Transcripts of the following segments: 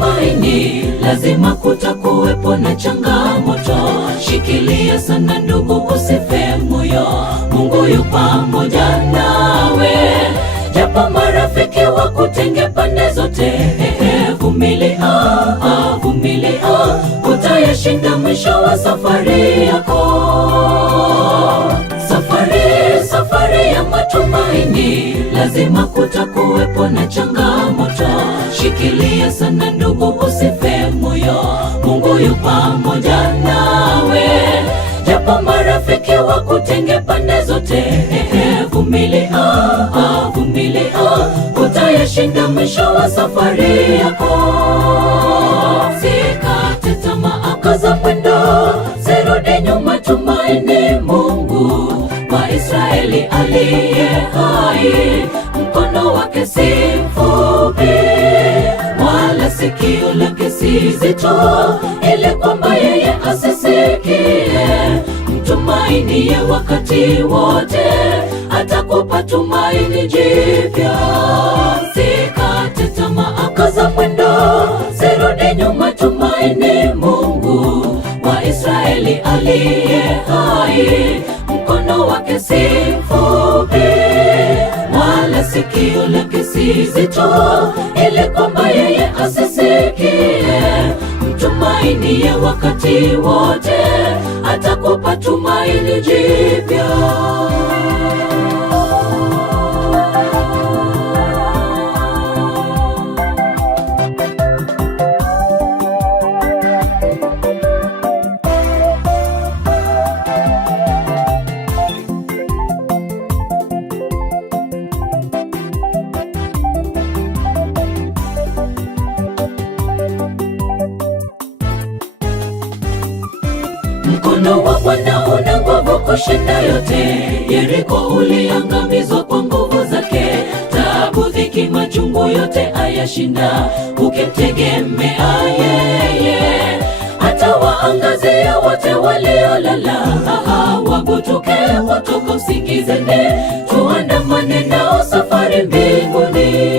matumaini, lazima kutakuwepo na changamoto. Shikilia sana ndugu, usife moyo, Mungu yu pamoja nawe. Japo marafiki wakutenge pande zote, vumilia, vumilia, utayashinda mwisho wa safari yako. Safari ya matumaini, lazima kutakuwepo na changamoto. Shikilia sana ndugu, usife moyo, Mungu yu pamoja nawe. Japo marafiki wakutenge pande zote, vumilia, vumilia, utayashinda mwisho wa safari yako. Sikate tamaa, kaza mwendo, sirudi nyuma, tumaini Mungu wa Israeli aliye hai. Mkono wake si mfupi, wala sikio lake si zito, ili kwamba yeye asisikie. Mtumainie wakati wote, atakupa tumaini jipya. Sikate tamaa, kaza mwendo, sirudi nyuma, tumaini Mungu wa Israeli aliye hai. Mkono wake si mfupi, wala sikio lake si zito, ili kwamba yeye asisikie. Mtumainie wakati wote, atakupa tumaini jipya. Mkono wa Bwana una nguvu kushinda yote. Yeriko uliangamizwa kwa nguvu zake. Taabu, dhiki, machungu yote ayashinda ukimtegemea yeye. Hata waangazia wote waliolala, wagutuke kutoka usingizini. Tuandamane nao safari mbinguni.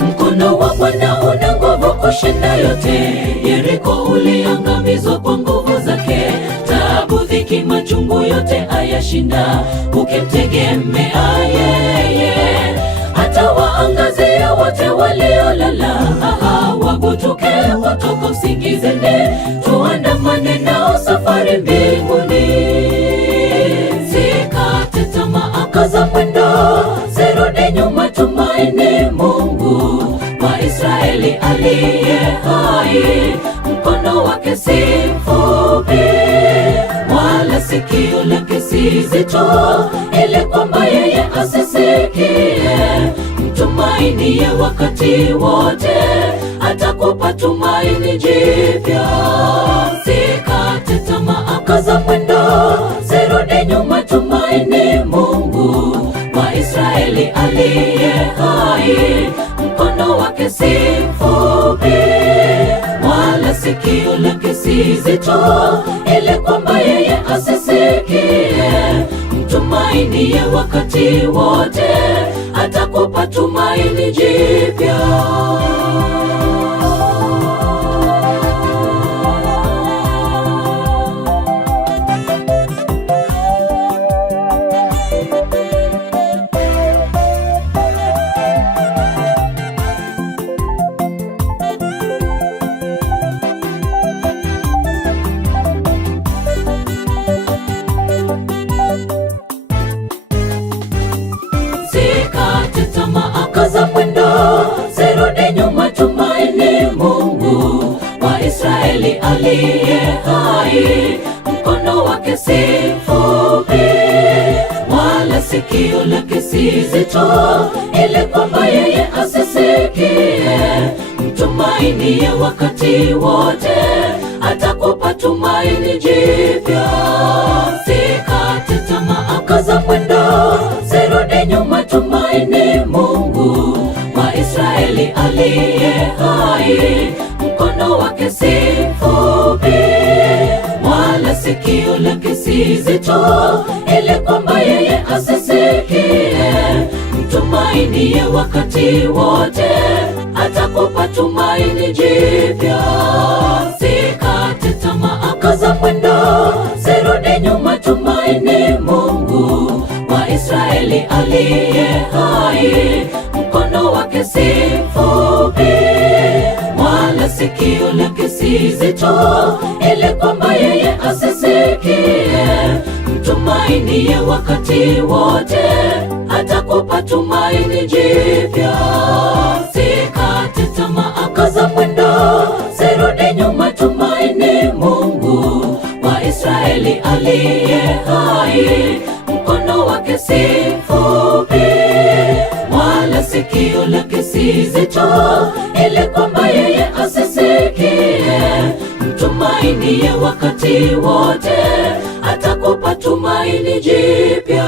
Mkono wa Bwana una nguvu kushinda yote. Yeriko uliangamizwa kwa nguvu zake. Taabu, dhiki, machungu yote ayashinda ukimtegemea yeye. Hata waangazia wote waliolala, wagutuke kutoka usingizini. Tuandamane nao safari mbinguni. Sikate tamaa, kaza mwendo, sirudi nyuma, tumaini Mungu wa Israeli aliye hai. Mkono wake si mfupi, wala sikio lake si zito, ili kwamba yeye asisikie. Mtumainie wakati wote, atakupa tumaini jipya. Sikate tamaa, kaza mwendo, sirudi nyuma, tumaini Mungu wa Israeli aliye hai. Mkono wake si mfupi, wala sikio lake si zito, ili kwamba yeye asisikie. Mtumainie wakati wote, atakupa tumaini jipya. Kaza mwendo, sirudi nyuma, tumaini Mungu wa Israeli aliye hai. Mkono wake si mfupi, wala sikio lake si zito, ili kwamba yeye asisikie. Mtumainie wakati wote, atakupa tumaini jipya. Sikate tamaa, kaza mwendo, sirudi nyuma, tumaini Mungu wa Israeli aliye hai. Mkono wake si mfupi, wala sikio lake si zito, ili kwamba yeye asisikie. Mtumainie wakati wote, atakupa tumaini jipya. Sikate tamaa, kaza mwendo, sirudi nyuma, tumaini Mungu wa Israeli aliye hai. Mkono wake si mfupi, wala sikio lake si zito, ili kwamba yeye asisikie. Mtumainie wakati wote, atakupa tumaini jipya. Sikate tamaa, kaza mwendo, sirudi nyuma, tumaini Mungu wa Israeli aliye hai. Mkono wake si mfupi, wala sikio lake si zito, ili kwamba yeye asisikie. Mtumainie wakati wote, atakupa tumaini jipya.